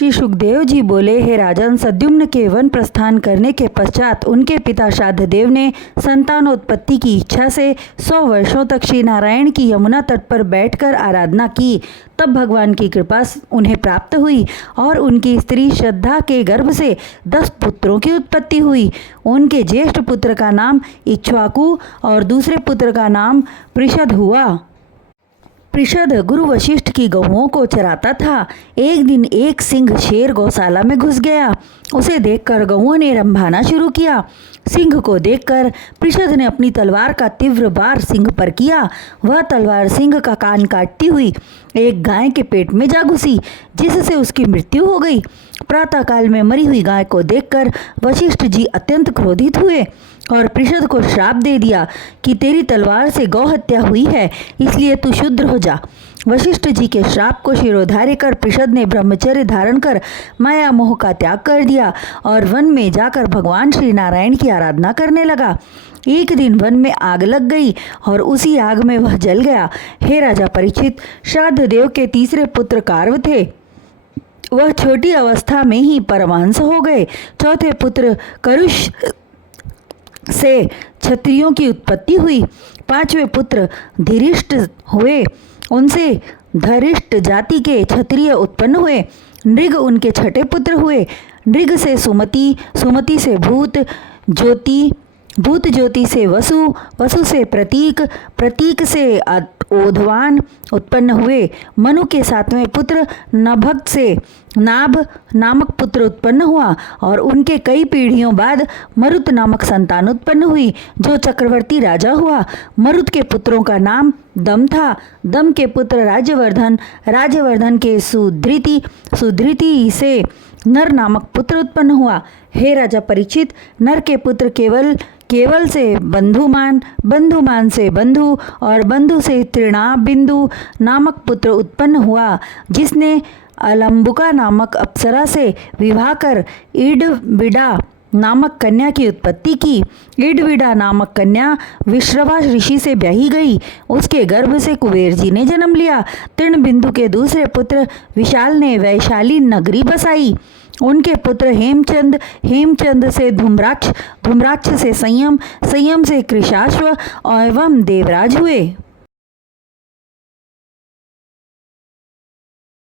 श्री सुखदेव जी बोले, हे राजन, सद्युम्न के वन प्रस्थान करने के पश्चात उनके पिता श्राद्धदेव ने संतानोत्पत्ति की इच्छा से 100 वर्षों तक श्री नारायण की यमुना तट पर बैठकर आराधना की। तब भगवान की कृपा उन्हें प्राप्त हुई और उनकी स्त्री श्रद्धा के गर्भ से 10 पुत्रों की उत्पत्ति हुई। उनके ज्येष्ठ पुत्र का नाम इक्ष्वाकु और दूसरे पुत्र का नाम पृषद हुआ। पृषद गुरु वशिष्ठ की गौओं को चराता था। एक दिन एक सिंह शेर गौशाला में घुस गया। उसे देखकर गौओं ने रंभाना शुरू किया। सिंह को देखकर पृषद ने अपनी तलवार का तीव्र वार सिंह पर किया। वह तलवार सिंह का कान काटती हुई एक गाय के पेट में जा घुसी, जिससे उसकी मृत्यु हो गई। प्रातःकाल में मरी हुई गाय को देखकर वशिष्ठ जी अत्यंत क्रोधित हुए और पृषद को श्राप दे दिया कि तेरी तलवार से गौ हत्या हुई है, इसलिए तू शूद्र हो जा। वशिष्ठ जी के श्राप को शिरोधार्य कर पृषद ने ब्रह्मचर्य धारण कर माया मोह का त्याग कर दिया और वन में जाकर भगवान श्री नारायण की आराधना करने लगा। एक दिन वन में आग लग गई और उसी आग में वह जल गया। हे राजा परीक्षित, श्राद्धदेव के तीसरे पुत्र कार्व थे। वह छोटी अवस्था में ही परमहंस हो गए। चौथे पुत्र करुष से क्षत्रियों की उत्पत्ति हुई। पांचवें पुत्र धीरिष्ट हुए। उनसे धरिष्ट जाति के क्षत्रिय उत्पन्न हुए। नृग उनके छठे पुत्र हुए। नृग से सुमति, सुमति से भूत ज्योति, भूत ज्योति से वसु, वसु से प्रतीक, प्रतीक से ओधवान उत्पन्न हुए। मनु के सातवें पुत्र नभग से नाभ नामक पुत्र उत्पन्न हुआ और उनके कई पीढ़ियों बाद मरुत नामक संतान उत्पन्न हुई, जो चक्रवर्ती राजा हुआ। मरुत के पुत्रों का नाम दम था। दम के पुत्र राज्यवर्धन, राज्यवर्धन के सुधृति, सुधृति से नर नामक पुत्र उत्पन्न हुआ। हे राजा परीक्षित, नर के पुत्र केवल, केवल से बंधुमान, बंधुमान से बंधु और बंधु से तृणा बिंदु नामक पुत्र उत्पन्न हुआ, जिसने अलंबुका नामक अप्सरा से विवाह कर ईडविडा नामक कन्या की उत्पत्ति की। ईडविडा नामक कन्या विश्रवा ऋषि से ब्याही गई। उसके गर्भ से कुबेर जी ने जन्म लिया। तृण बिंदु के दूसरे पुत्र विशाल ने वैशाली नगरी बसाई। उनके पुत्र हेमचंद, हेमचंद से धूम्राक्ष, धूम्राक्ष से संयम, संयम से कृशाश्व एवं देवराज हुए।